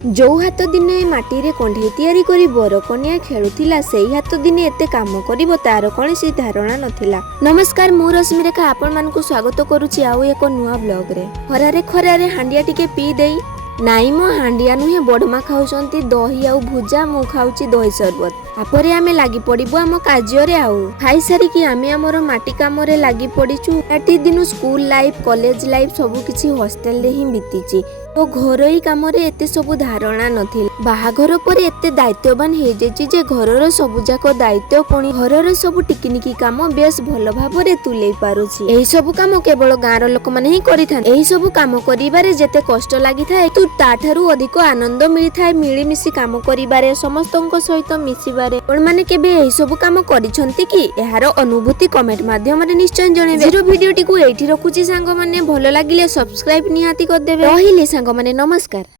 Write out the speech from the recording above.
जो हाथ दिने माटी रे कंढे तैयारी करी बर कन्या खेलुथिला सेही हाथ दिने एते काम करिवो तार कोनोसी धारणा नथिला। नमस्कार, मु रश्मि रेखा आपण मानकु स्वागत करूची आउ एको नुआ ब्लॉग रे। खरारे हांडिया टिके पी देई नाई मो हांडिया नुहे बड़मा खाउचंती दही आउ भुजा, मु खाउची दही शरबत। आपरे आमे लागि पड़िबो आम कार्य रे आउ खाई सारी कि आमे हमर माटी काम रे लागि पड़िचु। एटी दिनु स्कूल लाइफ कॉलेज लाइफ सब किछि हॉस्टल रे ही बीतीची। तो घरोई काम रे एते सब धारणा नथिला। बाहाघर पर एते दायित्ववान हे जेची जे घरर सब जाक दायित्व पुणी घरर सब टिकिनिकी काम बेस भल भाव रे तुलै पारुची। एही सब काम केवल गाँर लोक माने ही करिथान। एही सब काम करिबारे जेते कष्ट लागि थाए तू ताठारु अधिक आनंद मिली थाए मिलीमिशी काम करिबारे समस्तंक सहित मिसिबारे। आपण माने केबे एही सब काम करिसंती कि एहार अनुभूति कमेंट माध्यम रे निश्चय जणेबे। जीरो वीडियोटी को एठी रखुची सांग माने भलो लागिले सब्सक्राइब निहाती कर देबे। रहिले सांग माने नमस्कार।